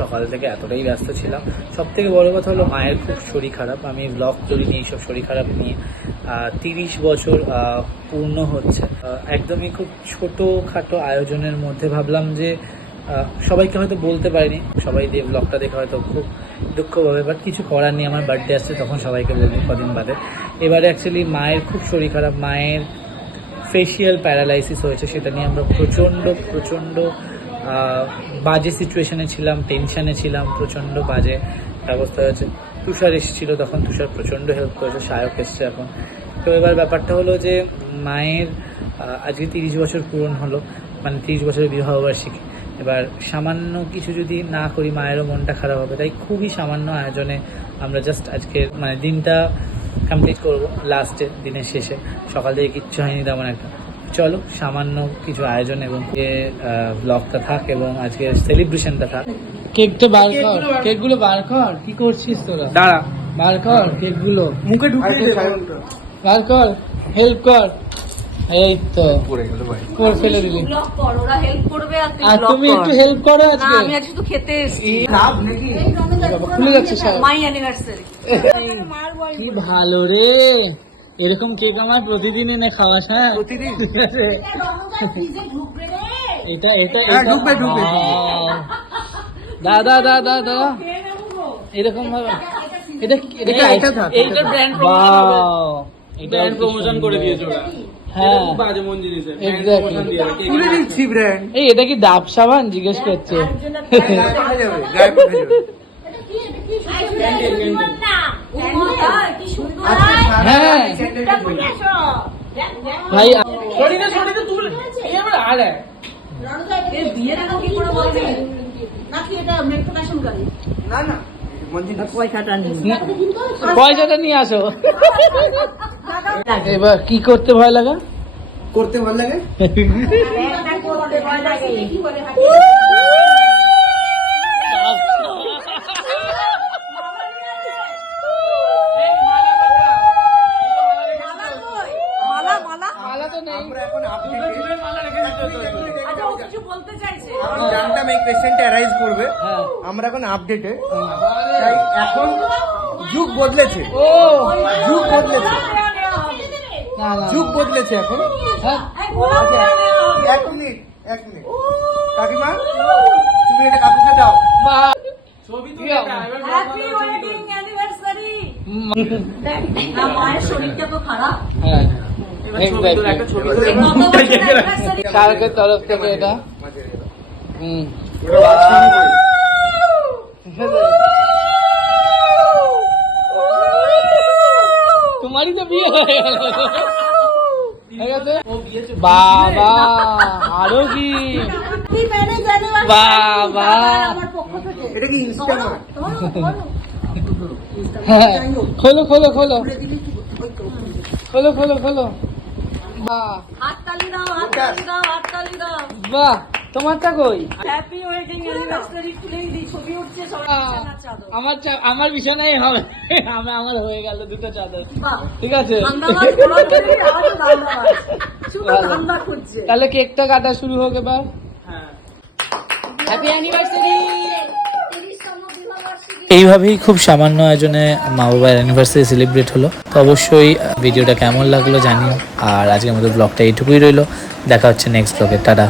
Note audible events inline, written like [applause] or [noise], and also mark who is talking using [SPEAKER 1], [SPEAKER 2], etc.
[SPEAKER 1] সকাল থেকে এতটাই ব্যস্ত ছিলাম। সব থেকে বড় কথা হলো মায়ের খুব শরীর খারাপ। আমি ব্লগ করিনি এইসব শরীর খারাপ নিয়ে। তিরিশ বছর পূর্ণ হচ্ছে। একদমই খুব ছোটোখাটো আয়োজনের মধ্যে ভাবলাম যে সবাইকে হয়তো বলতে পারিনি। সবাই দিয়ে ব্লগটা দেখে হয়তো খুব দুঃখ পাবে বাট কিছু করার নেই। আমার বার্থডে আসছে তখন সবাইকে বলব কদিন বাদে। এবারে অ্যাকচুয়ালি মায়ের খুব শরীর খারাপ। মায়ের ফেশিয়াল প্যারালাইসিস হয়েছে, সেটা নিয়ে আমরা প্রচণ্ড প্রচণ্ড বাজে সিচুয়েশনে ছিলাম টেনশনে ছিলাম, প্রচণ্ড বাজে অবস্থা হয়েছে। তুষার এসেছিল তখন, তুষার প্রচণ্ড হেল্প করেছে, সায়ক এসছে এখন। তো এবার ব্যাপারটা হলো যে, মায়ের আজকে তিরিশ বছর পূরণ হলো মানে তিরিশ বছরের বিবাহবার্ষিকী। এবার সামান্য কিছু যদি না করি, মায়েরও মনটা খারাপ হবে। তাই খুবই সামান্য আয়োজনে আমরা জাস্ট আজকে মানে দিনটা কমপ্লিট করব লাস্টে দিনের শেষে। সকাল থেকে কিচ্ছু হয়নি তেমন একটা। চলো সামান্য কিছু আয়োজন এবং যে ব্লগটা থাক এবং আজকে সেলিব্রেশনটা থাক। কেকটা বার কর। কেকগুলো বার কর। কি করছিস তোরা?
[SPEAKER 2] দাঁড়া।
[SPEAKER 1] বার কর কেকগুলো।
[SPEAKER 2] মুখে ঢুকিয়ে দে
[SPEAKER 1] বার কর। হেল্প কর। এই তো।
[SPEAKER 2] পড়ে গেল ভাই।
[SPEAKER 1] কর ফেলে দিলি।
[SPEAKER 3] ব্লগ কর ওরা হেল্প করবে আর
[SPEAKER 1] তুমি একটু হেল্প করো আজকে।
[SPEAKER 3] আমি আজ শুধু খেতে এসেছি।
[SPEAKER 2] লাভ নাকি?
[SPEAKER 1] খুলে যাচ্ছে সব
[SPEAKER 3] মাই অ্যানিভার্সারি
[SPEAKER 1] কি ভালো রে। এরকম কেক আমার প্রতিদিন এনে খাওয়াস হ্যাঁ।
[SPEAKER 2] প্রতিদিন? [laughs]
[SPEAKER 1] এটা এটা
[SPEAKER 2] হ্যাঁ, ঢুকবে, ঢুকবে, ঢুকবে।
[SPEAKER 1] দাদা দাদা দাদা এরকম ভাবে। এটা এটা
[SPEAKER 2] এটা- এটা থাক, এটা
[SPEAKER 1] এটা
[SPEAKER 2] থাক।
[SPEAKER 1] ব্র্যান্ড প্রমোশন
[SPEAKER 4] ব্র্যান্ড প্রমোশন করে দিয়েছে ওরা।
[SPEAKER 1] হ্যাঁ।
[SPEAKER 4] বাজে মন জিনিসে
[SPEAKER 2] দিচ্ছি ব্র্যান্ড
[SPEAKER 1] এই এটা কি ডাব সাবান? জিজ্ঞেস করছে।
[SPEAKER 2] গায়ে আজকে সারা।
[SPEAKER 1] ভাই
[SPEAKER 4] শরীরে শরীরে তুল এই আমার আর এক।
[SPEAKER 3] দিয়ে দেবো কি করে বলবি
[SPEAKER 2] না না। মঞ্জিল
[SPEAKER 3] পয়সাটা
[SPEAKER 1] নিয়ে? আসো? এবার কি করতে ভয় লাগা?
[SPEAKER 2] করতে ভালো লাগে [laughs]
[SPEAKER 3] মালা মালা
[SPEAKER 1] মালা তো নেই
[SPEAKER 2] আমরা এখন আপডেট
[SPEAKER 4] ফুলের মালা রেখে দিতে হতো।
[SPEAKER 3] আচ্ছা ও কিছু বলতে চাইছে
[SPEAKER 2] আমি কোয়েশ্চেনটা অ্যারাইজ করবে।
[SPEAKER 1] হ্যাঁ।
[SPEAKER 2] আমরা এখন আপডেটে তাই এখন যুগ বদলেছে।
[SPEAKER 1] ও।
[SPEAKER 2] যুগ বদলেছে।
[SPEAKER 1] না না
[SPEAKER 2] যুগ বদলেছে এখন।
[SPEAKER 1] হ্যাঁ।
[SPEAKER 2] আচ্ছা এক মিনিট এক মিনিট। কাকিমা তুমি এটা কাকুকে দাও।
[SPEAKER 3] মায়ের শরীরটা তো খারাপ।
[SPEAKER 1] হ্যাঁ। কালকের তরফ থেকে এটা। তোমারই তো বিয়ে হয়ে গেল? বাবা আরও কি? বাবা।
[SPEAKER 2] এটা কি
[SPEAKER 1] হ্যাঁ খোলো খোলো খোলো। খোলো খোলো খোলো। বাহ।
[SPEAKER 3] হাততালি দাও হাততালি দাও হাততালি দাও।
[SPEAKER 1] বাহ। তোমারটা কই?
[SPEAKER 3] হ্যাপি ওয়েডিং অ্যানিভার্সারি খুলেই দিই ছবি উঠছে
[SPEAKER 1] আমার আমার বিছানায় হবে। আমার আমার হয়ে গেল দুটো চাদর। ঠিক আছে? তাহলে কেকটা কাটা শুরু হোক এবার।
[SPEAKER 4] হ্যাঁ।
[SPEAKER 1] হ্যাপি অ্যানিভার্সারি এইভাবেই খুব সামান্য আয়োজনে মা বাবার অ্যানিভার্সারি সেলিব্রেট হলো। তো অবশ্যই ভিডিওটা কেমন লাগল জানিও। আর আজকের মতো ব্লগটা এইটুকুই রইল। দেখা হচ্ছে নেক্সট ব্লগে টাটা।